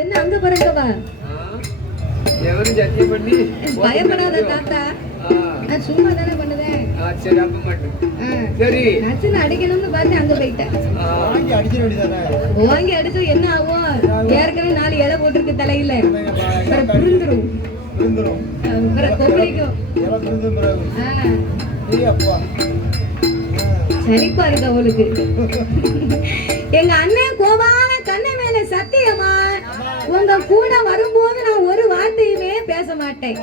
என்ன அங்க பிறந்தவா? எவரும் சத்தியம் பண்ணி பயப்படாத தாத்தா, நான் சும்மா தானே பண்ணுவேன். சரி அப்ப மட்டும் சரி நச்சுன்னு அடிக்கணும்னு பார்த்து அங்க போயிட்டேன். வாங்கி அடிச்சிட வேண்டியதானே? வாங்கி அடிச்சு என்ன ஆகும்? ஏற்கனவே 4 இலை போட்டிருக்கு தலையில, புரிந்துரும் கொப்பளிக்கும். சரிப்பா இருக்கு அவளுக்கு. எங்க அண்ணன் கோபால கண்ண மேல சத்தியமா உங்க கூட வரும்போது நான் ஒரு வார்த்தையுமே பேச மாட்டேன்.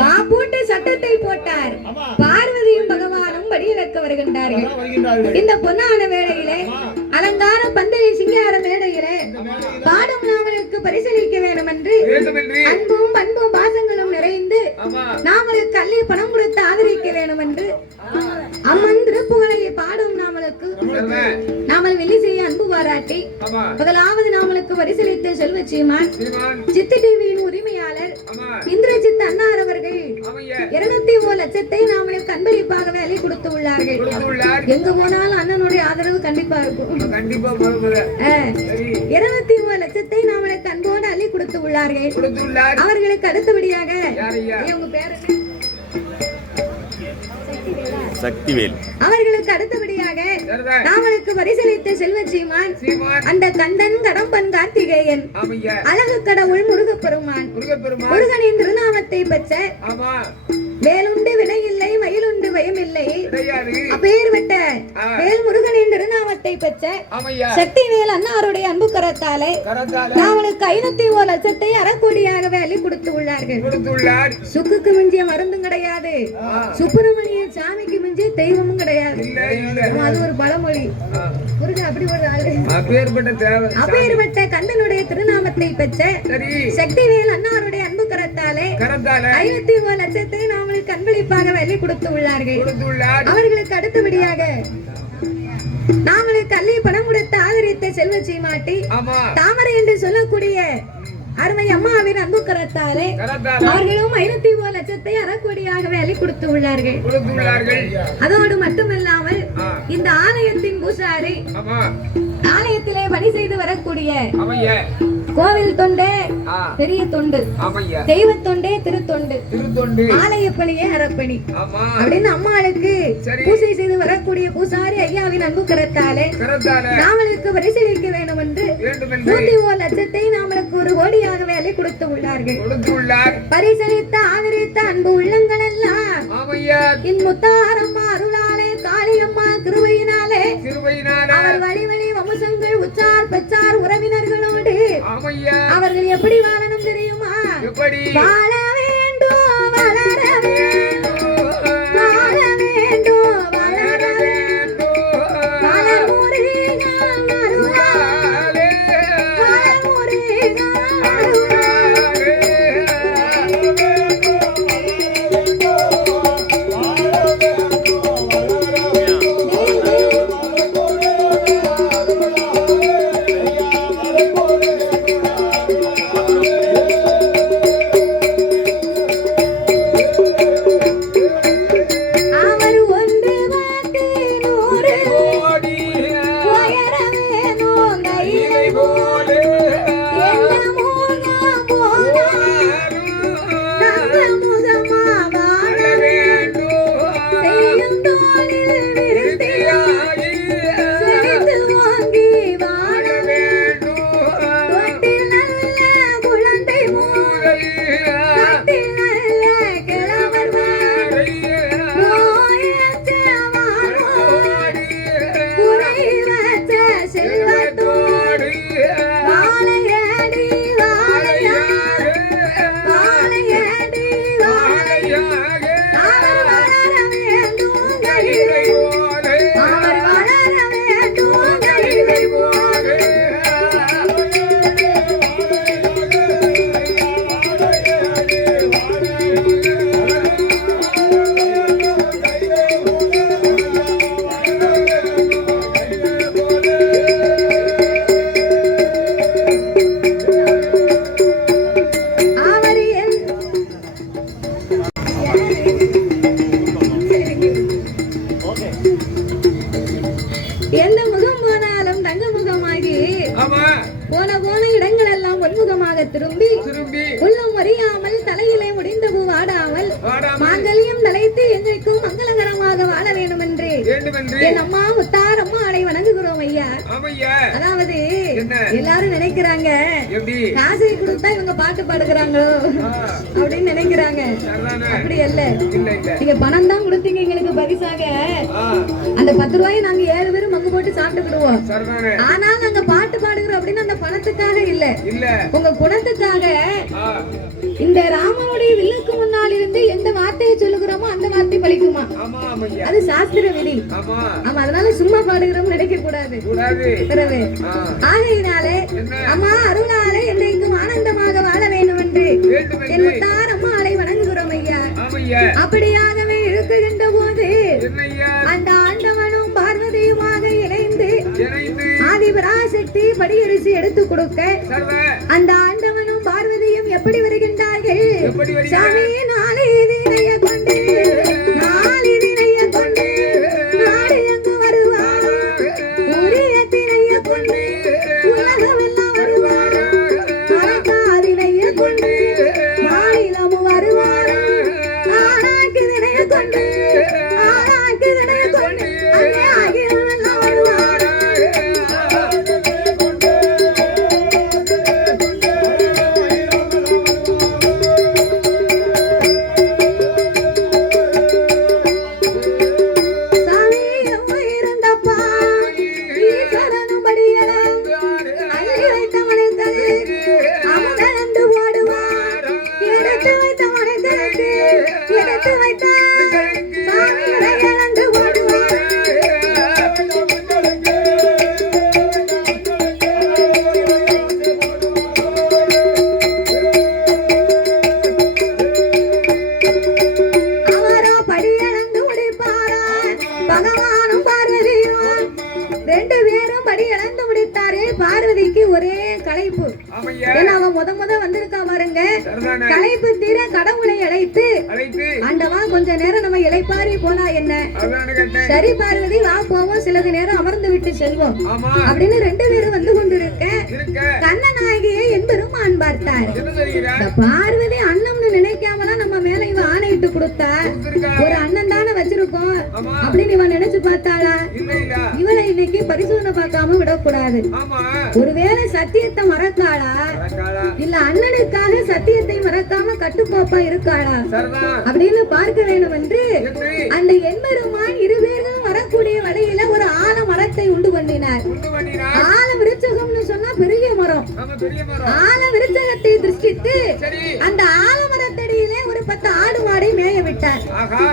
மாப்பூட்டு சட்டத்தை போட்டார். பார்வதியும் பகவானும் படியிறக்க வருகின்றார்கள். இந்த பொன்னான வேளையிலே அலங்கார பந்தலி சிங்கார மேடையிலே பாடும் நாவலுக்கு பரிசீலிக்க வேண்டும் என்று அன்பும் பண்பும் பாசங்களும் நிறைந்து நாவலுக்கு கல்வி பணம் கொடுத்து ஆதரிக்க வேண்டும் என்று அம்மன் திருப்புகழை பாடும் நாவலுக்கு நாமல் வெள்ளி செய்ய அன்பு பாராட்டி முதலாவது நாவலுக்கு பரிசீலித்த செல்வச்சிமான் சித்து டிவியின் உரிமையாளர் இந்திரஜித் அன்னார் அவர்கள் 201 லட்சத்தை நாமளுக்கு அன்பளிப்பாக வேலை கொடுத்து உள்ளார்கள். எங்க போனாலும் அண்ணனுடைய ஆதரவு கண்டிப்பா இருக்கும். 201 லட்சத்தை நாமளுக்கு அன்போடு அள்ளி கொடுத்து உள்ளார்கள். அவர்களுக்கு அடுத்தபடியாக உங்க பேர் என்ன? சக்திவேல். அவர்களுக்கு அடுத்தபடியாக நாமளுக்கு பரிசளித்த செல்வச்சிமான் அந்த கந்தன் கடம்பன் கார்த்திகேயன் அழகு கடவுள் முருகப்பெருமான் முருகனின் திருநாமத்தை பெற்ற வேலுண்டு வினையில்லை மயிலுண்டு பயமில்லை அப்பேற்பட்ட வேல் முருகனின் திருநாமத்தை பெற்ற சக்திவேல் அன்னாருடைய அன்பு கரத்தாலே நாமளுக்கு 501 லட்சத்தை அறக்கோடியாக வேலை கொடுத்து உள்ளார்கள். சுக்குக்கு மிஞ்சிய மருந்தும் கிடையாது, சுப்பிரமணிய சாமிக்கு மிஞ்சிய தெய்வமும் கிடையாது. அது ஒரு பழமொழி. முருகன் அப்படி ஒரு ஆளு. அப்பேற்பட்ட கந்தனுடைய திருநாமத்தை பெற்ற சக்திவேல் அன்னாருடைய அன்பு கரத்தாலே 501 லட்சத்தை நாமளுக்கு அன்பளிப்பாக வேலை கொடுத்து உள்ளார்கள். அவர்களுக்கு அடுத்தபடியாக நாமளுக்கு அள்ளி பணம் கொடுத்து ஆதரித்த செல்வச்சி மாட்டி தாமரை என்று சொல்லக்கூடிய அருமை அம்மாவின் அன்பு கரத்தாலே அவர்களும் 501 லட்சத்தை அறக்கோடியாக வேலை கொடுத்து உள்ளார்கள். அதோடு மட்டுமல்லாமல் இந்த ஆலயத்தின் பூசாரி ஆலயத்திலே பணி செய்து வரக்கூடிய கோவில் தொண்டே பெரிய தொண்டு, தெய்வ தொண்டே திருத்தொண்டு, ஆலயப்பணியே அறப்பணி அப்படின்னு அம்மாளுக்கு பூசை செய்து வரக்கூடிய பூசாரி ஐயாவின் அன்பு கரத்தாலே நாமளுக்கு பரிசீலிக்க வேண்டும் என்று 101 லட்சத்தை நாமளுக்கு 1 கோடியாக வேலை கொடுத்து உள்ளார்கள். பரிசீலித்த ஆதரித்த அன்பு உள்ளங்கள் எல்லாம் இன்முத்தாரம்மா அருளாலே காளியம்மா கிருபையினாலே அவர் வழி வழி வம்சங்கள் உச்சார் பெற்றார் உறவினர்களோடு அவர்கள் எப்படி வாழணும் தெரியுமா? வாழ வேண்டும் வளர வேண்டும், வாழ வேண்டும் வளர வேண்டும், வளமுருகன் அருளாலே, வளமுருகன் அருளாலே. திரும்பி திரும்பி உள்ளம் அறியாமல் தலையிலே முடிந்த பூ வாடாமல் வாடாமல் மாங்கல்யம் தலைத்து எங்களுக்கும் மங்களகரமாக வாழ வேண்டும் என்று வேண்டுமென்று என் அம்மா முத்தார் அம்மா அடை வணங்குகிறோம் ஐயா. ஆமையா அதாவது என்ன? எல்லாரும் நினைக்கிறாங்க எப்படி காசை கொடுத்தா இவங்க பாட்டு பாடுகிறாங்களோ அப்படின்னு நினைக்கிறாங்க. சரிதானே? அப்படி அல்ல. இல்ல இல்ல நீங்க பணம் தான் கொடுத்தீங்க எங்களுக்கு பரிசாக. அந்த 10 ரூபாயை நாங்க 7 பேரும் மங்கு போட்டு சாப்பிட்டுக்கிடுவோம். சரிதானே? ஆனா நாங்க பாட்டு பாடுகிறோம் அப்படின்னு அந்த பணத்துக்காக இல்ல, இல்ல உங்க குணத்துக்காக. ஆ, இந்த ராமனுடைய வில்லுக்கு முன்னால் இருந்து எந்த வார்த்தையை சொல்லுகிறோமோ அந்த வார்த்தை பலிக்குமா? ஆமா ஆமையா அது சாஸ்திர விதி. ஆமா ஆமா, அதனால சும்மா பாடுகிறோம் நினைக்க கூடாது. கூடாது பிறகு ஆ, ஆகையினாலே என்ன? அம்மா அருளாலே என்றைக்கும் ஆனந்தமாக வாழ வேண்டும் என்று என் வேண்டுமென்று முத்தார் அம்மாளை வணங்குகிறோம் ஐயா. ஆமையா அப்படியாகவே இருக்குகின்ற போது என்னையா அந்த ஆண்டவனும் பார்வதியுமாக இணைந்து இணைந்து ஆதிபராசக்தி படியரிசி எடுத்து கொடுக்க சர்வ அந்த ஆண்டவனும் பார்வதியும் எப்படி வருகின்றார்கள்? எப்படி வருகிறார்கள்? சாமி நாளிதினைய கொண்டு நாளிதினைய கொண்டு நாடு எங்கு வருவார் உரியத்தினைய கொண்டு உலகமெல்லாம் வருவார் மரக்காதினைய கொண்டு மாநிலமும் வருவார் ஆனாக்கிதனைய கொண்டு ஆனாக்கிதனைய கொண்டு அங்கே ஆகியவெல்லாம் வருவார். சாமி எம்மை இருந்தப்பா ஈஸ்வரனும் படியலாம் அள்ளி வைத்த மனிதர்கள் அமுதந்து ஓடுவார். எடுத்து வைத்த மனிதர்களுக்கு எடுத்து வைத்த சாமி இழந்து ஓடுவார். அவரோ படியளந்து முடிப்பாரா பகவானும் பார்வதியும் 2 பேரும் படியளந்து முடித்தாரு. பார்வதிக்கு ஒரே களைப்பு. ஆமையா ஏன்னா அவன் முத வந்திருக்கா பாருங்க. சரிதானே? களைப்பு தீர கடவுளை அழைத்து அழைத்து ஆண்டவா கொஞ்ச நேரம் நம்ம இளைப்பாரி போனா என்ன? அதான கேட்டேன் சரி பார்வதி வா போவோம், சிறிது நேரம் அமர்ந்து விட்டு செல்வோம் ஆமா அப்படின்னு 2 பேரும் வந்து கொண்டிருக்க இருக்க கண்ணநாயகியை என்பெருமான் பார்த்தார். என்ன தெரியுதா இந்த பார்வதி அண்ணம்னு நினைக்காமலாம் நம்ம மேல இவன் ஆணையிட்டு கொடுத்தா ஒரு அண்ணன் தானே வச்சிருக்கோம் ஆமா அப்படின்னு இவன் நினைச்சு பார்த்தாளா? இல்ல இல்ல இவளை இன்னைக்கு பரிசோதனை பார்க்காம விடக்கூடாது. ஆமா ஒருவேளை சத்தியத்தை மறக்காளா, வரக்காளா இல்ல அண்ணனுக்காக சத்தியத்தை மறக்காம கட்டுக்கோப்பா இருக்காளா சரிதான் அப்படின்னு பார்க்க வேண்டும் என்று எப்படி அந்த எம்பெருமான் 2 பேர்களும் வரக்கூடிய வழியில ஒரு ஆல மரத்தை உண்டு பண்ணினார். உண்டு பண்ணினா ஆல விருச்சகம்னு சொன்னா பெரிய மரம். ஆமா பெரிய மரம் ஆல விருச்சகத்தை திருஷ்டித்து சரி அந்த ஆலமரத்தடியிலே ஒரு 10 ஆடு மாடை மேய விட்டார். ஆஹா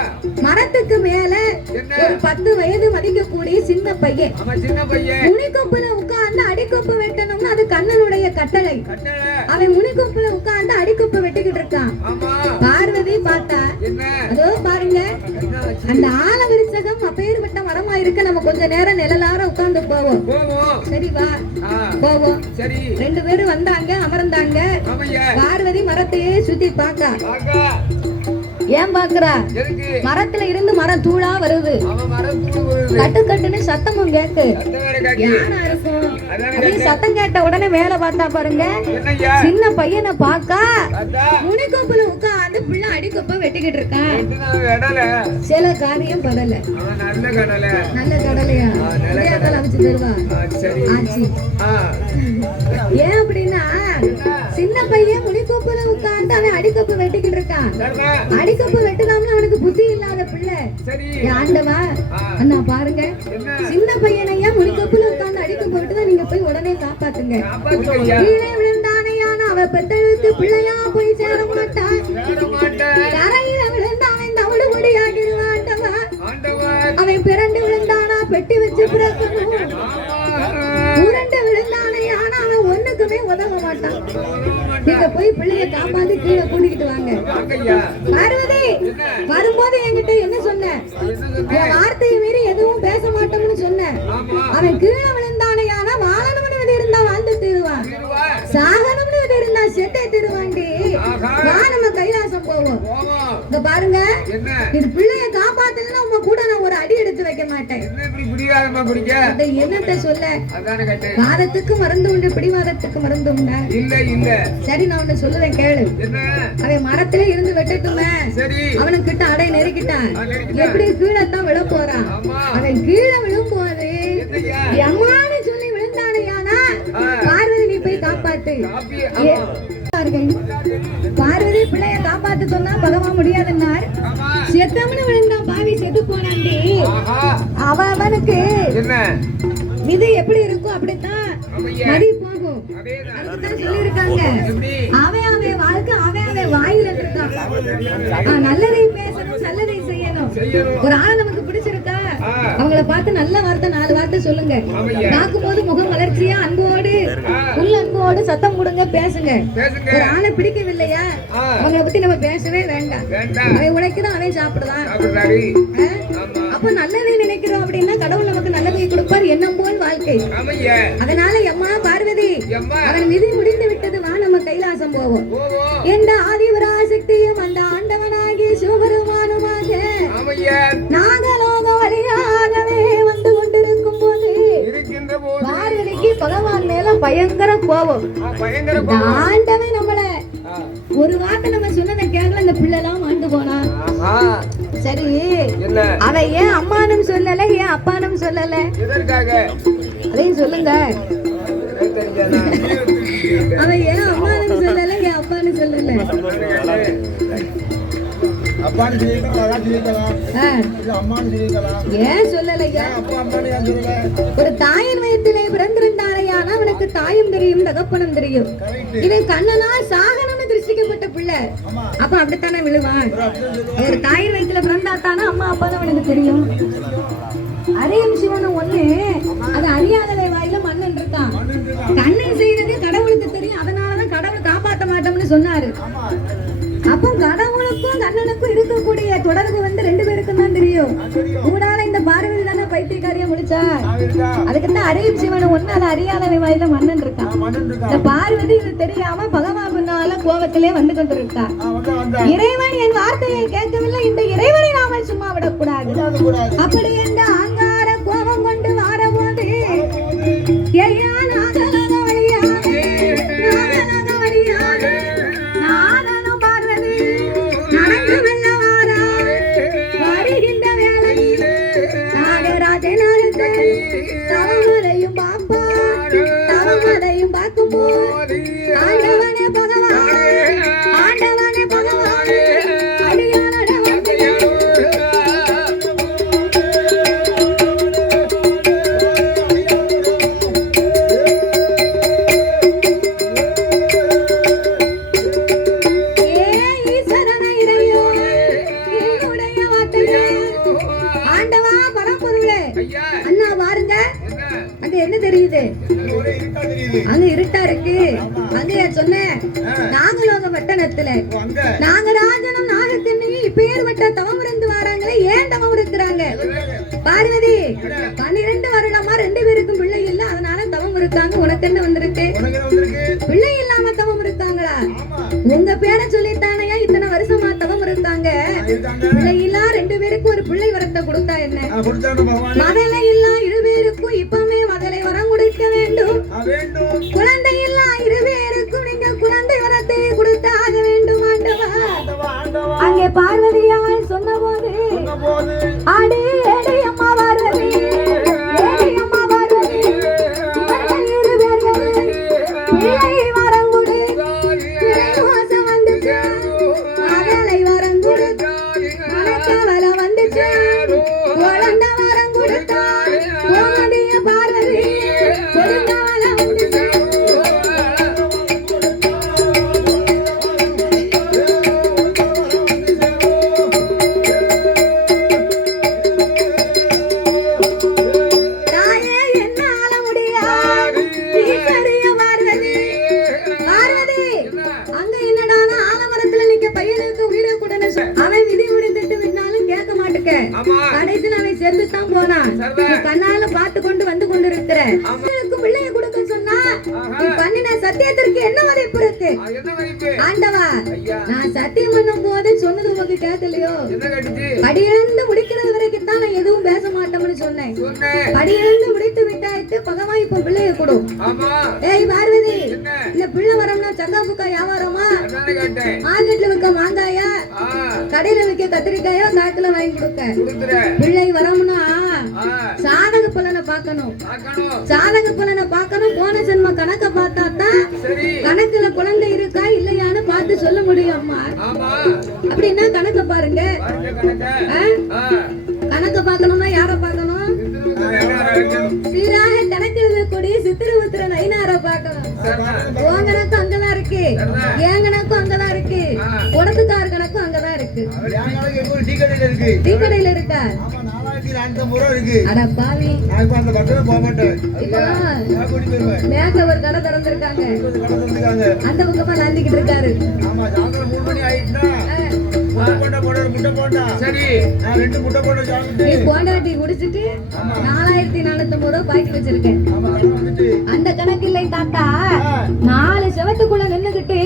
மரத்துக்கு மேல என்ன? ஒரு 10 வயது மதிக்கக்கூடிய சின்ன பையன் ஆமா சின்ன பையன் முனிக்கொப்புல உட்கார்ந்து அடிக்கொப்பு வெட்டணும்னு அது கண்ணனுடைய கட்டளை. கட்டளை அவன் முனிக்கொப்புல உட்கார்ந்து அடிக்கொப்பு வெட்டிக்கிட்டு இருக்கான். ஆமா பார்வதி பார்த்தா என்ன அதோ பாருங்க என்ன ஆச்சு? அந்த ஆல விருச்சகம் அப்பேற்பட்ட மரமா இருக்க நம்ம கொஞ்ச நேரம் நிழலார உட்கார்ந்து போவோம். போவோம் சரி வா ஆ போவோம். சரி 2 பேரும் வந்தாங்க, அமர்ந்தாங்க. ஆமையா பார்வதி மரத்தையே சுத்தி பாக்கா. ஆகா ஏன் பாக்குறா? எதுக்கு மரத்துல இருந்து மரம் தூளா வருது, அவன் மரம் தூள் வருது கட்டு கட்டுன்னு சத்தமும் கேக்கு. சத்தம் வேற காக்கி யானா இருக்கும் அதான அப்படி கேட்டேன் சத்தம் கேட்ட உடனே மேல பார்த்தா பாருங்க என்னய்யா சின்ன பையனை பாக்கா அத்தா முனிக்கொப்புல உட்கார்ந்து பிள்ளை அடிக்கொப்ப வெட்டிக்கிட்டு இருக்கான். எத்தனை கடலை சில காரியம் படல. அவன் நல்ல கடலை நல்ல கடலையா நல்ல விளையாட்டல அமைச்சு தருவா சரி ஆச்சு. ஆ ஏன் அப்படின்னா சின்ன பையன் முனிக்கொப்புல உட்கார்ந்து அவன் அடிக்கொப்பு வெட்டிக்கிட்டு இருக்கான். சரிதான் அடிக்கொப்பு வெட்டுனாம்னு அவனுக்கு புத்தி இல்லாத பிள்ளை. சரி ஏன் ஆண்டவா அண்ணா பாருங்க என்ன சின்ன பையனையா முனிக்கொப்புல உட்கார்ந்து அடிக்கொப்பு வெட்டுதான் நீங்க போய் உடனே காப்பாத்துங்க. காப்பாத்துக்கையா கீழே விழுந்தானையான அவ பெத்தெழுத்து பிள்ளையா போய் சேர மாட்டான். சேர மாட்டேன் தரையில விழுந்தானை தவிடு முடியாகிடுவான் ஆண்டவா. ஆண்டவா அவன் பிறண்டு விழுந்தானா பெட்டி வச்சு பிறக்கணும். ஆமா உருண்டு விழுந்தானே ஆனா அவன் ஒண்ணுக்குமே உதவ மாட்டான். நீங்க போய் பிள்ளைய காப்பாந்து கீழே கூட்டிக்கிட்டு வாங்க. வாங்கய்யா பார்வதி வரும்போது என்கிட்ட என்ன சொன்ன? என் வார்த்தையை மீறி எதுவும் பேச மாட்டோம்னு சொன்ன. ஆமா அவன் கீழே விழுந்தானே ஆனா வாழணும்னு விதி இருந்தா வாழ்ந்து தீருவான், திருவா சாகணும்னு விதி இருந்தா செட்டே தீருவாண்டி. ஆஹா வா நம்ம கைலாசம் போவோம். போவோம் இந்த பாருங்க, என்ன இது பிள்ளைய காப்பாத்தலன்னா உங்க கூட நான் ஒரு அடி எடுத்து வைக்க மாட்டேன். என்ன இப்படி பிடிவாதமா பிடிக்க அந்த என்னத்த சொல்ல, அதானே கேட்டேன். வாதத்துக்கு மருந்து உண்டு, பிடிவாதத்துக்கு மருந்து உண்டா? இல்ல இல்ல சரி, நான் ஒண்ணு சொல்லுவேன் கேளு. என்ன அவன் மரத்திலே இருந்து வெட்டட்டுமே, சரி அவனுக்கிட்ட அடை நெருக்கிட்டான், நெருக்கிட்டான். எப்படி கீழத்தான் விழ போறான். ஆமா அவன் கீழே விழும்போது என்னய்யா? எம்மான்னு சொல்லி விழுந்தானையானா, பார்வதி நீ போய் காப்பாத்து. காப்பி ஏ, ஆமா பார்வதி பிள்ளைய காப்பாத்து சொன்னா பகவான் முடியாதுன்னார். ஆமா செத்தவனு விழுந்தான், பாவி செத்து போனாண்டி. ஆஹா அவனுக்கு என்ன விதி எப்படி இருக்கும் அப்படித்தான் ஆமையா மதி போகும். அதேதான் அதுக்குதான் சொல்லியிருக்காங்க, எப்படி அவன் வாழ்க்கை அவன் வாயில இருக்கான். நல்லதை பேசணும், நல்லதை செய்யணும். செய்யணும் ஒரு ஆள் நமக்கு பிடிச்சிருக்கா, அவங்கள பார்த்து நல்ல வார்த்தை 4 வார்த்தை சொல்லுங்க. ஆமையா பார்க்கும்போது முகம் மலர்ச்சியா அன்போடு உள்ள அன்போடு சத்தம் கொடுங்க, பேசுங்க. பேசுங்க ஒரு ஆளை பிடிக்கவில்லையா, அவங்கள பத்தி நம்ம பேசவே வேண்டாம். வேண்டாம் அவன் உழைக்குதான், அவன் சாப்பிடுதான். சாப்பிடுறாரு ஆ? ஆமா அப்ப நல்லதை நினைக்கிறோம் அப்படின்னா கடவுள் நமக்கு நல்லதை கொடுப்பார், எண்ணம் போல் வாழ்க்கை. ஆமையா அதனால எம்மா பார்வதி, எம்மா அவன் விதி முடிந்து விட்டது, வா நம்ம கைலாசம் போவோம். ஓ எந்த ஆதிபராசக்தியும் அந்த ஆண்டவனாகி சிவபெருமானுமாக ஆமையா நாகலோக வழியாகவே வந்து கொண்டிருக்கும் போது இருக்கின்ற போது பார்வதிக்கு பகவான் மேல பயங்கர கோபம். பயங்கர இந்த ஆண்டவன் நம்மள ஆ. ஒரு வார்த்தை நம்ம சொன்னதை கேட்கல, இந்த பிள்ளை எல்லாம் ஆண்டு போனான். ஆஹா சரி, என்ன அவ ஏன் அம்மானும் சொல்லல, ஏன் அப்பானும் சொல்லல, எதற்காக அதையும் சொல்லுங்க. தெரியாதா? அவ ஏன் அம்மானும் சொல்லல, ஏன் அப்பானும் சொல்லல. அப்பான்னு சொல்லியிருக்கலாம், அதான் சொல்லியிருக்கலாம். ஆ, இல்ல அம்மான்னு சொல்லியிருக்கலாம். ஏன் சொல்லலையா? அப்பா அம்மான்னு ஏன் சொல்லல? ஒரு தாயின் வயிற்றிலே பிறந்திருந்தாரையான அவனுக்கு தாயும் தெரியும், தகப்பனும் தெரியும். கரெக்ட். இது கண்ணனால் சாகனம்னு திருஷ்டிக்கப்பட்ட பிள்ளை. ஆமா. அப்ப அப்படித்தானே விழுவான். அப்படிதான் சொல்லுவாங்க. ஒரு தாயின் வயிற்றுல பிறந்தாத்தானே அம்மா அப்பா தான் அவனுக்கு தெரியும். அரியும் சிவனும் ஒண்ணு, அது அறியாதவை வாயில மன்னன் இருக்கான். கண்ணன் செய்யறது கடவுளுக்கு தெரியும், அதனாலதான் கடவுள் காப்பாற்ற மாட்டோம்னு சொன்னாரு. ஆமா. அப்போ கடவுளுக்கும் கண்ணனுக்கும் இருக்கக்கூடிய தொடர்பு வந்து 2 பேருக்கும் தான் தெரியும். கூடால இந்த பார்வதி தானே பைத்தியக்காரியா முடிச்சா. நான் இருக்கா? அதுக்குதான் அரியும் சிவனும் ஒண்ணு, அது அறியாதவை வாயில மன்னன் இருக்கான். மன்னன் இருக்கா? இந்த பார்வதி இது தெரியாம பகவான் பின்னால கோபத்திலே வந்து கொண்டிருக்கா. வந்தா இறைவன் என் வார்த்தையை கேட்கவில்லை, இந்த இறைவனை நாம சும்மா விடக்கூடாது. கூடாது. அப்படி என்ற ஆங்கார கோபம் கொண்டு வாரபோது ஐயா நாகலோக வழியாக, நாகலோக வழியாக நானும் பார்வதி நடந்து வெல்ல வாரா. வருகின்ற வேளையில் நாகராஜனாக தவமதையும் பார்ப்பார், தவமதையும் பார்க்கும்போது ஆண்டவனே பகவானே, ஆண்டவனே பகவானே, அடியானட வந்து ஈஸ்வரனை இறையோ என்னுடைய வார்த்தையே. ஆண்டவா பரம்பொருளே, ஐயா அண்ணா பாருங்க, என்ன அங்க என்ன தெரியுது? ஒரே இருக்கா தெரியுது. அங்க இருட்டா இருக்கு. அங்க சொன்னேன் நாகலோக பட்டணத்துல ஓ, அங்க நாகராஜனும் நாகக்கண்ணியும் இப்பேற்பட்ட தவம் இருந்து வராங்களே, ஏன் தவம் இருக்கிறாங்க? பார்வதி 12 வருடமா 2 பேருக்கும் பிள்ளை இல்ல, அதனால தவம் இருக்காங்க. உனக்கு என்ன வந்திருக்கு? உனக்கு என்ன வந்திருக்கு? பிள்ளை இல்லாம தவம் இருக்காங்களா? ஆமா. உங்க பேரை சொல்லித்தானையா இத்தனை வருஷமா தவம் இருந்தாங்க. இருக்காங்க. பிள்ளை இல்லா 2 பேருக்கும் ஒரு பிள்ளை வரத்தை கொடுத்தா என்ன? கொடுத்தாங்க பகவான். மதலை இல்லா 2 பேருக்கும் இப்பமே மதலை வரம் கொடுக்க வேண்டும். வேண்டும். குழந்தை இல்லா 2 பேருக்கும் நீங்கள் குழந்தை வரத்தை கொடுத்தாக வேண்டும் ஆண்டவா. ஆண்டவா, ஆண்டவா. அங்கே பார்வதியால் சொன்னபோது சொன்னபோது அடி ஏடி அம்மா பார்வதி, ஏடி அம்மா பார்வதி, இவர்கள் 2 பேர்கள் பிள்ளை வரம் கொடு, வாசம் வந்துச்சு, மகளை வரம் கொடுத்து, மனக்கவலை வந்துச்சு, குழந்தை வரம் கொடுத்தா பார்த்து கொண்டு வந்து கொண்டிருக்கிற பிள்ளையை கொடுக்க சொன்னா நீ பண்ணின சத்தியத்திற்கு என்ன மதிப்பு இருக்கு? என்ன மதிப்பு? ஆண்டவா, ஐயா. நான் சத்தியம் பண்ணும் போது சொன்னது உனக்கு கேட்கலையோ? என்ன கேட்டுச்சு? படியிலிருந்து முடிக்கிறது வரைக்கும் தான் நான் எதுவும் பேச மாட்டோம்னு சொன்னேன். சொன்னேன். படியிலிருந்து முடித்து விட்டாயிட்டு பகவான் இப்ப பிள்ளைய கொடு. ஆமா. ஏய் பார்வதி, என்ன? இந்த பிள்ளை வரம்னா சங்கா புக்கா வியாபாரமா? அதானே கேட்டேன். மார்க்கெட்ல விற்க மாங்காயா, ஆ, கடையில விற்க கத்திரிக்காயோ காட்டுல வாங்கி கொடுக்க? கொடுத்துறேன். பிள்ளை வரம்னா ஆ, சாதக பலனை பார்க்கணும். பார்க்கணும். சாதக பலனை பார்க்கணும். போன ஜென்ம கணக்க பார்த்தா தான் சரி. கணக்குல குழந்தை இருக்கா இல்லையான்னு பார்த்து சொல்ல முடியும் அம்மா. ஆமா. அப்படின்னா கணக்க பாருங்க. பாருங்க கணக்க. ஆ? ஆ, கணக்க பார்க்கணும்னா யார பார்க்கணும்? சீராக கணக்கு எழுதக்கூடிய சித்திரபுத்திரன் ஐநார பார்க்கணும். உன் கணக்கும் அங்கதான் இருக்கு, என் கணக்கும் அங்கதான் இருக்கு, உடத்துக்கார கணக்கும் அங்கதான் இருக்கு. யாருக்கு எங்க ஒரு டீ கடையில இருக்கு. டீ கடையில இருக்கா? ஆமா, 4450 ரூபா இருக்கு. அட பாவி, நான் இப்ப அந்த பக்கமே போக மாட்டேன். இப்போ நான் கூட்டி போயிருவேன். மேல ஒரு கடை திறந்திருக்காங்க, கொஞ்சம் கடை திறந்துருக்காங்க. அந்த பக்கமா நந்திக்கிட்டு இருக்காரு. ஆமா, சாயந்தரம் 3 மணி ஆயிட்டுனா முட்டை போட முட்டை போட்டா சரி. நான் 2 முட்டை போட்டு நீ சாப்பிட்டு போண்டாட்டி குடிச்சிட்டு 4450 ரூபாய் பாக்கி வச்சிருக்கேன். ஆமா கடை வந்துட்டு அந்த கணக்கு இல்லை தாத்தா. 4 செவத்துக்குள்ள நின்னுகிட்டு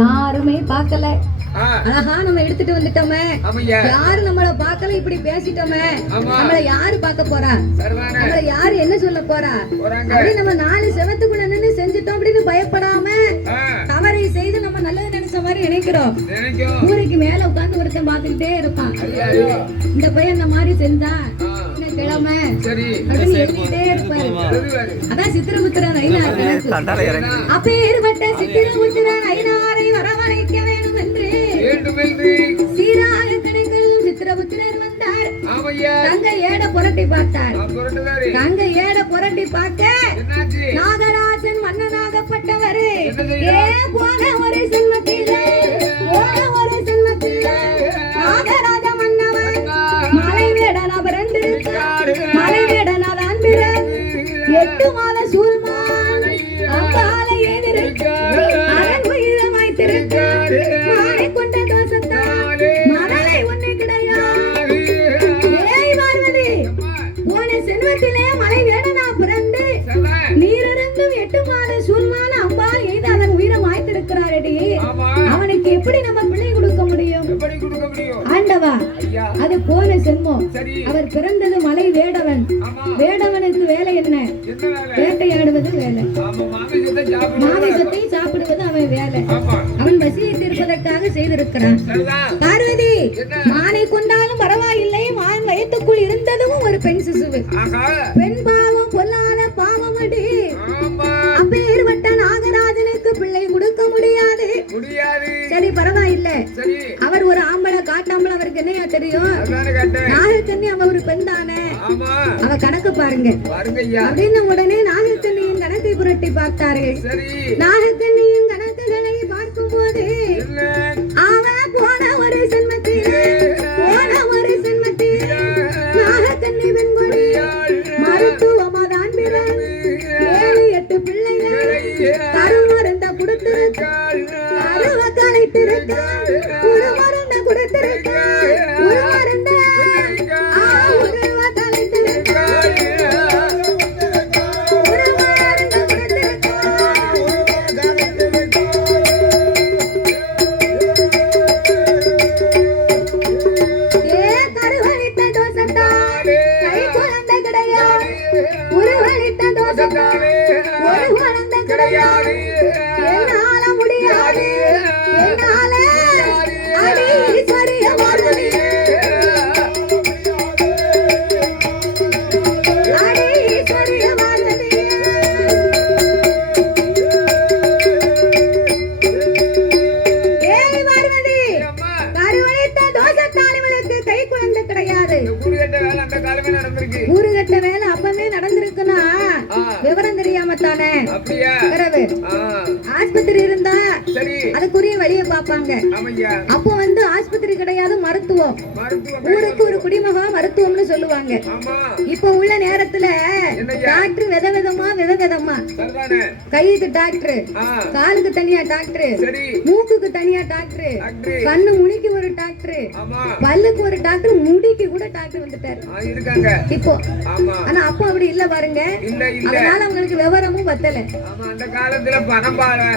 யாருமே பார்க்கல. ஆ, அழகா நம்ம எடுத்துட்டு வந்துட்டோமே, ஆமையா. யாரு நம்மள பார்க்கல, இப்படி பேசிட்டோமே, ஆமா. நம்மள யாரு பார்க்க போறா, சர்வான நம்மள யாரு என்ன சொல்ல போறா? போறாங்க. அப்படி நம்ம 4 செவத்துக்குள்ள நின்னு செஞ்சுட்டோம் அப்படின்னு பயப்படாம ஆ, தவறை செய்து நம்ம நல்லது நினைச்ச மாதிரி நினைக்கிறோம். நினைக்கும். ஊருக்கு மேல உட்கார்ந்து ஒருத்தன் பார்த்துக்கிட்டே இருப்பான். ஐயா, ஐயா. இந்த பையன் இந்த மாதிரி செஞ்சா ஆ, என்ன கிழமை சரி. அப்படின்னு எழுதிட்டே இருப்பாரு. எழுதுவாரு. அதான் சித்திரபுத்திரன் ஐநார் கணக்கு. அப்பேற்பட்ட சித்திரபுத்திரன் ஐநாரை வரவழைக்க வேண்டும் என்று வேண்டும் என்று. சீராக கணக்கில் சித்திரபுத்திரர் வந்தார். ஆமையா. தங்க ஏட புரட்டி பார்த்தார். புரட்டுதாரு. தங்க ஏட புரட்டி பார்க்க என்னாச்சு? நாகராஜன் மன்னனாகப்பட்டவர். என்ன செய்யணும்? ஏ போன ஒரு செல்வத்திலே, போன ஒரு செல்வத்திலே நாகராஜ மன்னவன் மலை வேடனா பிறந்திருக்கார். மலை வேடனா தான் பிறந்து 8 மாத சூழ்மான் அம்பால எதிர்க்கார். அரண் உயிரமாய் திருக்கார். மாலை கொண்ட தோசத்தால் மணலை ஒண்ணு கிடையாது. ஏய் பார்வதி, போன செல்வத்திலே மலை வேடனா பிறந்து சர்வான். நீரிருந்தும் 8 மாத சூழ்மான அம்பால் எய்து அதன் உயிரை மாய்த்திருக்கிறாரடி. ஆமா. அவனுக்கு எப்படி நம்ம பிள்ளை கொடுக்க முடியும்? எப்படி கொடுக்க முடியும்? ஆண்டவா, ஐயா. அது போன செல்வம். சரி. அவர் பிறந்தது மலை வேடவன். ஆமா. வேடவனுக்கு வேலை என்ன? என்ன வேலை? வேட்டையாடுவது வேலை. ஆமா, மாமிசத்தை சாப்பிடுறது. மாமிசத்தை சாப்பிடுவது அவன் வேலை. ஆமா. அவன் பசியை தீர்ப்பதற்காக செய்திருக்கிறான். சரிதான். பார்வதி, என்ன? மானை கொண்டாலும் பரவாயில்லை, மான் வயத்துக்குள் இருந்ததும் ஒரு பெண் சிசுவு. ஆகா. பெண் பாவம் பொல்லாத பாவமடி. ஆமா. அப்பேற்பட்ட நாகராஜனுக்கு பிள்ளை கொடுக்க முடியாது. முடியாது. சரி பரவாயில்லை, சரி. அவர் ஒரு ஆம்பளை காட்டாமல் அவருக்கு என்னையா தெரியும்? அதானே கேட்டேன். நாகக்கண்ணி அவ ஒரு பெண் தானே, ஆமா. அவ கணக்கு பாருங்க பாருங்க ஐயா. அப்படின்னு உடனே நாகக்கண்ணியின் கணக்கை புரட்டி பார்த்தார்கள். சரி. நாகக்கண்ணியின் கணக்குகளை பார்க்கும் போது என்ன? அவ போன ஒரு சென்மத்திலே, போன ஒரு சென்மத்திலே நாகக்கண்ணி வெண்கொடி மருத்துவமாதான் பிறந்து 7-8 பிள்ளைகள் கருமருந்த கொடுத்திருக்காள். கருவ கலைத்திருக்காள். ஒரு மருந்த கொடுத்திருக்காள். ஒரு மருந்த உருவ கலைத்திருக்காள். ஒரு மருந்த கொடுத்திருக்காள். ஏ கருவழித்த தோசத்தால் கை குழந்தை கிடையாது. உருவழித்த தோசத்தால் ஒரு குழந்தை கிடையாது. என்னால முடியாது, என்னால அடி ஈஸ்வரிய பார்வதி, அடி ஈஸ்வரிய பார்வதி. ஏய் பார்வதி, அம்மா. கருவழித்த தோசத்தால் இவளுக்கு கை குழந்தை கிடையாது. ஊருகட்ட வேலை அந்த காலமே நடந்திருக்கு. ஊருகட்ட வேலை அப்பவே நடந்திருக்குன்னா விவரம் தெரியாம தானே. அப்படியா? பிறகு ஆ, ஆஸ்பத்திரி இருந்தா சரி. அதுக்குரிய வழிய பாப்பாங்க. ஆமையா அப்போ வந்து ஆஸ்பத்திரி கிடையாது, மருத்துவம். மருத்துவ ஊருக்கு ஒரு குடிமகா மருத்துவம்னு சொல்லுவாங்க. ஆமா இப்போ உள்ள நேரத்துல டாக்டர் விதவிதமா சரிதானே கைக்கு டாக்டர், ஆ காலுக்கு தனியா டாக்டர், சரி மூக்குக்கு தனியா டாக்டர், டாக்டர் கண்ணு முனிக்கு ஒரு டாக்டர், ஆமா பல்லுக்கு ஒரு டாக்டர், முடிக்கு கூட டாக்டர் வந்துட்டாரு இருக்காங்க இப்போ. ஆமா ஆனா அப்போ அப்படி இல்ல பாருங்க. இல்ல இல்ல அதனால அவங்களுக்கு விவரமும் பத்தல. ஆமா அந்த காலத்துல பனம்பாலை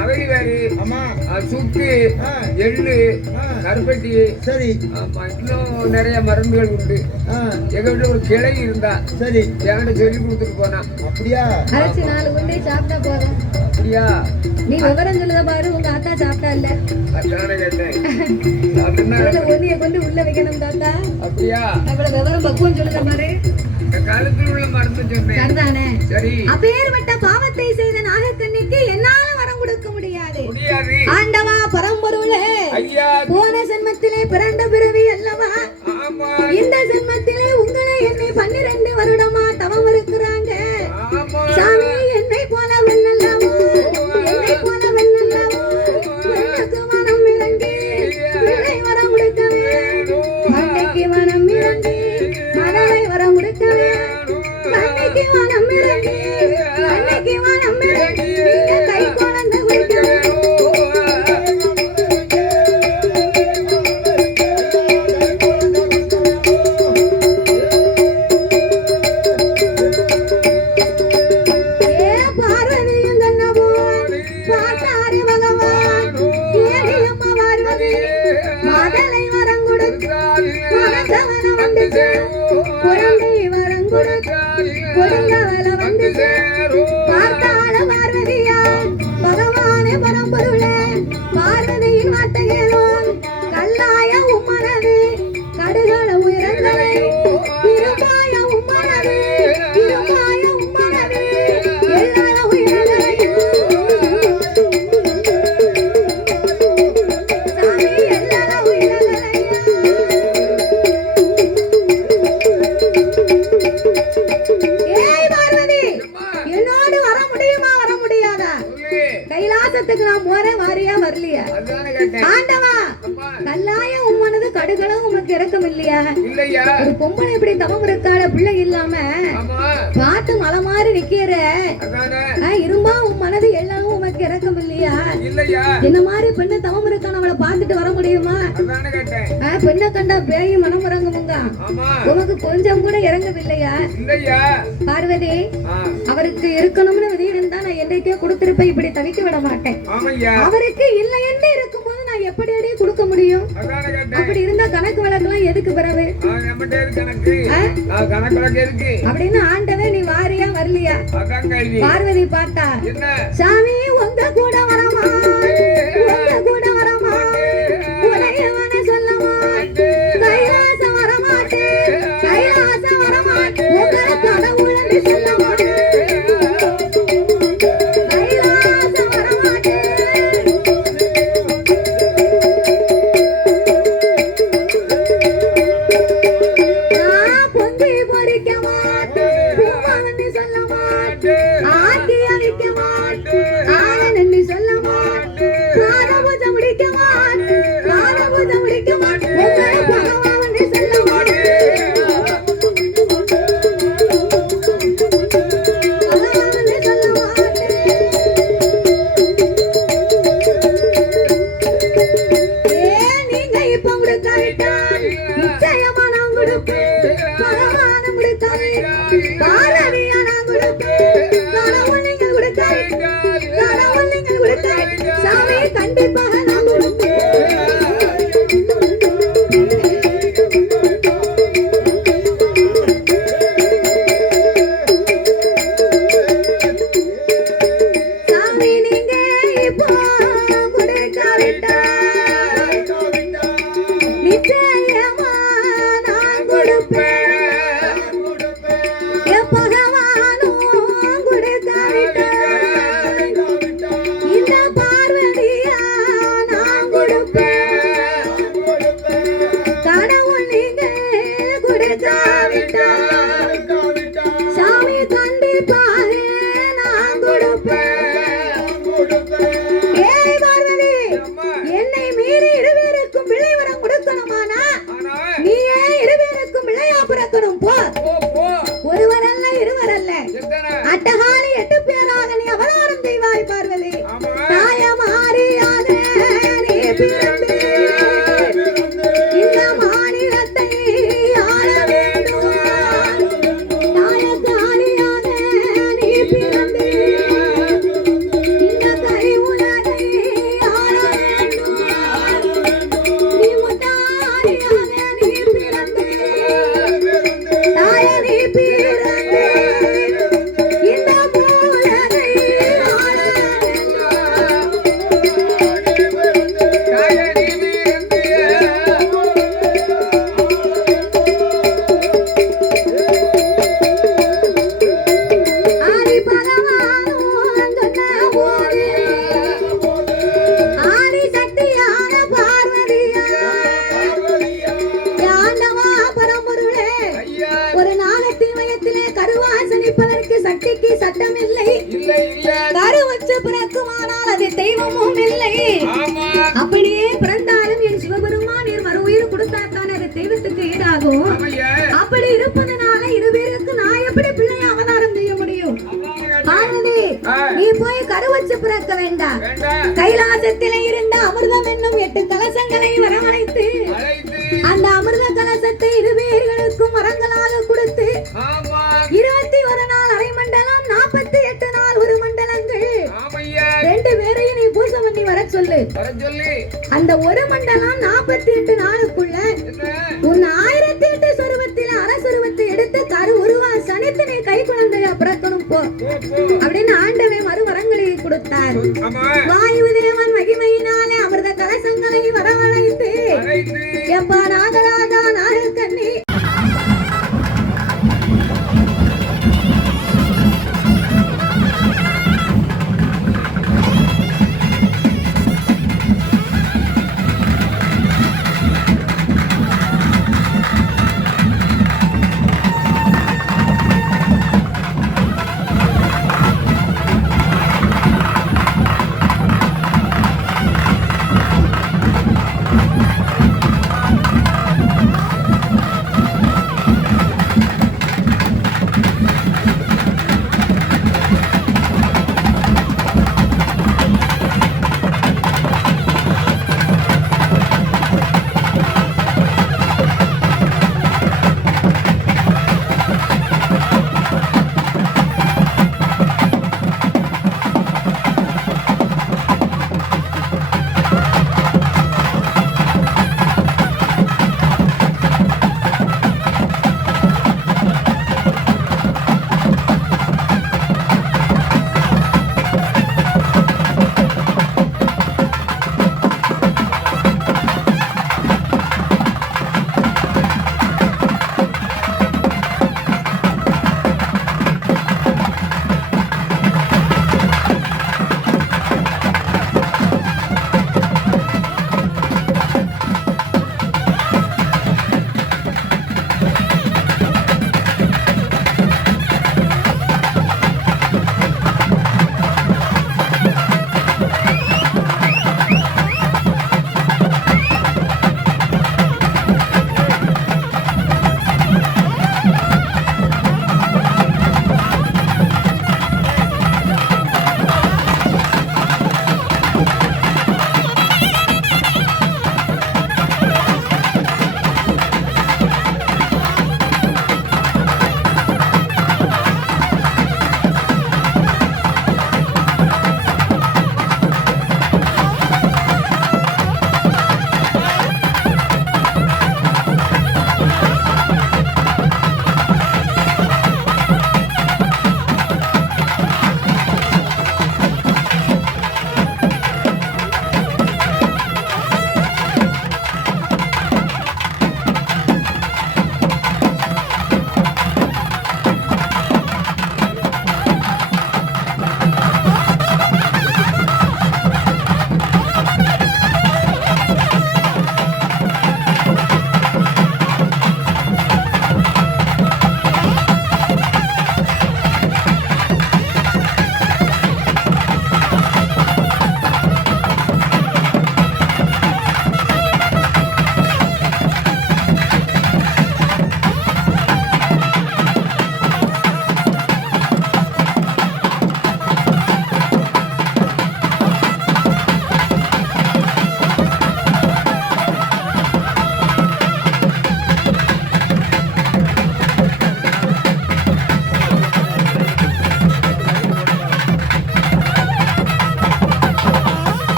அவைவேறு ஆமா சுக்கு எள்ளு கருப்பட்டி சரி ஆமா இன்னும் நிறைய மருந்துகள் உண்டு. எங்க வீட்டுல ஒரு கிளை இருந்தா சரி என்கிட்ட சொல்லி கொடுத்துட்டு போனா. அப்படியா அரைச்சு 4 குண்டை சாப்பிட்டா போதும். அப்படியா நீ விவரம் சொல்லுத பாரு, உங்க அத்தா சாப்பிட்டா இல்ல. அதானே கேட்டேன் அப்படின்னா அதுல ஒன்னிய கொண்டு உள்ள வைக்கணும் தாத்தா. அப்படியா அவ்வளவு விவரம் பக்குவம் சொல்லுத பாரு. இந்த காலத்துல உள்ள மருந்து சொன்னேன். சரிதானே? சரி அப்பேற்பட்ட பாவத்தை செய்த நாகக்கண்ணிக்கு என்னால வரம் கொடுக்க முடியாது. முடியாது ஆண்டவா பரம்பொருளே, ஐயா போன ஜென்மத்திலே பிறந்த பிறவி அல்லவா, ஆமா இந்த ஜென்மத்திலே உங்களை என்னை 12 வருடமா தவம் இருக்கிறாங்க. ஆமா சாமி என்னை போல வெண்ணல்லவோ, என்னை போல வெண்ணல்லவோ, வெண்ணுக்கு மனம் இறங்கி விலை வரம் கொடுக்கவே, மண்ணைக்கு மனம் இறங்கி மணலை வரம் கொடுக்கவே, மண்ணைக்கு மனம் இறங்கி மண்ணைக்கு மனம் இறங்கி நீங்க கை குழந்தை கொடுக்கவே. பார்வதியின் வார்த்தைகளும் கல்லாய உம்மனது கடுகள உயரங்களை இருமாய உம்மனது இருமாய உம்மனது எல்லா உயரங்களையும் சாமி எல்லா உயரங்களையும். ஏய் பார்வதி, என்னோடு வர முடியுமா வர முடியாதா? கைலாசத்துக்கு நான் போறேன், வாரியா வரலையா? அதானே கேட்டேன். ஆண்டவா அம்மா கல்லாய உம்மனது கடுகளும் உனக்கு இறக்கம் இல்லையா? இல்லையா ஒரு பொம்பளை இப்படி தவம் இருக்காள, பிள்ளை இல்லாம ஆமா காட்டு மலை மாதிரி நிக்கிற, அதானே இரும்பா உன் மனது எல்லாம் உனக்கு இறக்கம் இல்லையா? இல்லையா என்ன மாதிரி பெண்ணு தவம் இருக்கான அவளை பார்த்துட்டு வர முடியுமா? அதானே கேட்டேன். பெண்ணை கண்டா பேய் மனம் இறங்குமுங்க, ஆமா உனக்கு கொஞ்சம் கூட இறங்கவில்லையா? இல்லையா பார்வதி ஆ அவருக்கு இருக்கணும்னு விதி இருந்தா நான் என்றைக்கே கொடுத்திருப்பேன், இப்படி தவிக்க விட மாட்டேன். ஆமையா அவருக்கு இல்லை என்று இருக்கும்போது நான் எப்படி அடி கொடுக்க முடியும்? அதானே கேட்டேன். அப்படி இருந்தா கணக்கு வழக்கெல்லாம் எதுக்கு பிறகு? நம்மகிட்ட இருக்கு கணக்கு. கணக்கு இருக்கு அப்படின்னு ஆண்டவே நீ வாரியா வரலையா? அதான் கேள்வி. பார்வதி பார்த்தா, என்ன சாமி உங்க கூட வரமா, உங்க கூட வரமா, உடையவன சொல்லமா, கைலாசம் வரமாட்டேன், கைலாசம் வரமாட்டேன், உங்க கடவுளன்னு சொல்ல மாட்டேன், கைலாசம் வரமாட்டேன். நான் பொங்கி பொறிக்க மாட்டேன், பூமான்னு சொல்ல மாட்டேன், ஆட்டி அழிக்க மாட்டேன், ஆனன்னு சொல்ல மாட்டேன், காரபூஜை முடிக்க மாட்டேன், காரபூஜை முடிக்க மாட்டேன், உங்களை பகவான்னு சொல்ல மாட்டேன், பகவான்னு சொல்ல மாட்டேன். நீங்க இப்ப கொடுக்காவிட்டால் நிச்சயமா நான் கொடுப்பேன், பகவான கொடுக்காவிட்டால் பாரதியா நான் சக்திக்கு சட்டம் இல்லை. இல்ல இல்ல கரு வச்சு பிறக்குமானால் அது தெய்வமும் இல்லை. ஆமா அப்படியே பிறந்தாலும் என் சிவபெருமான் என் மறு உயிர் கொடுத்தாத்தான் அது தெய்வத்துக்கு ஈடாகும். ஆமையா அப்படி இருப்பதனால இருவேருக்கு நான் எப்படி பிள்ளை அவதாரம் செய்ய முடியும்? பார்வதி, நீ போய் கரு வச்சு பிறக்க வேண்டாம். வேண்டாம் கைலாசத்திலே இருந்த அமிர்தம் என்னும் 8 கலசங்களை வரவழைத்து அழைத்து அந்த அமிர்த கலசத்தை இருவேர்களுக்கும் வரங்களாக கொடுத்து ஆமா 21 நாள் அரை மண்டலம், 48 நாள் ஒரு மண்டலங்கள் ஆமையா 2 பேரையும் நீ பூசை பண்ணி வர சொல்லு. வர சொல்லி அந்த ஒரு மண்டலம் 48 நாளுக்குள்ள என்ன உன் 1008 சொருவத்தில் அரசுருவத்தை எடுத்து கரு உருவா சனித்து நீ கை குழந்தையா பிறக்கணும் போ போ போ அப்படின்னு ஆண்டவை மறுவரங்களை கொடுத்தார். ஆமா வாயு தேவன் மகிமையினாலே அமிர்த கலசங்களை வரவழைத்து அழைத்து எப்பா நாகராஜா நாகக்கண்ணி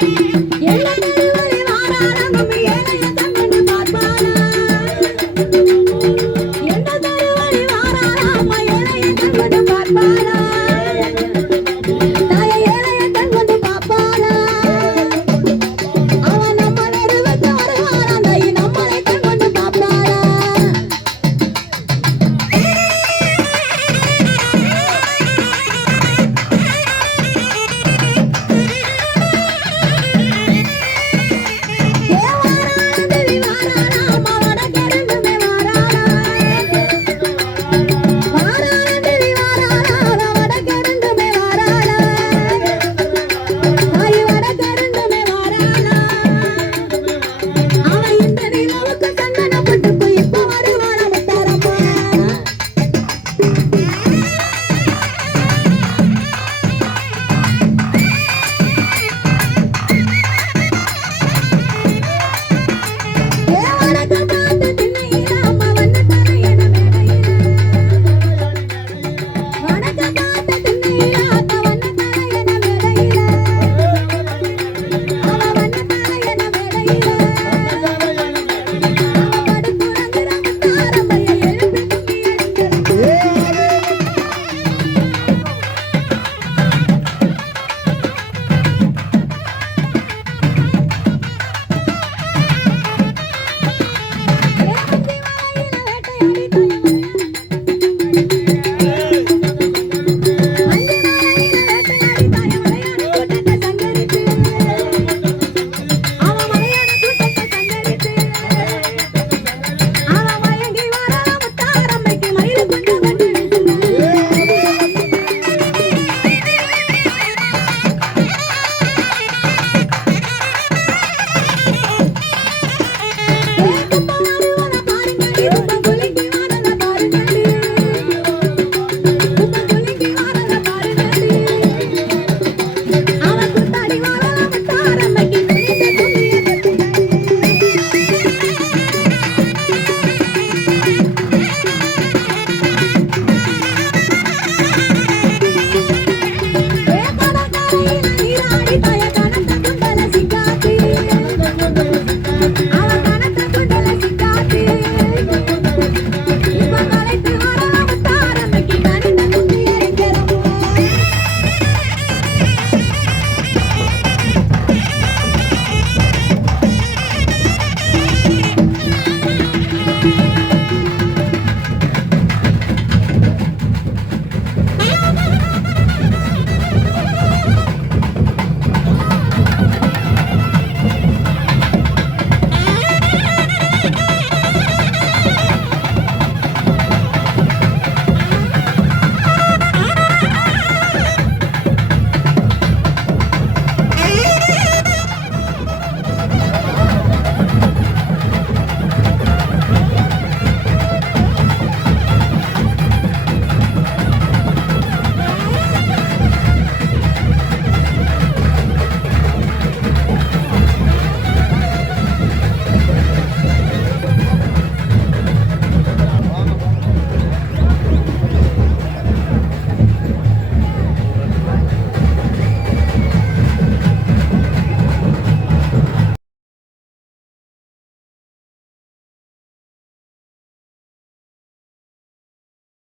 Thank you.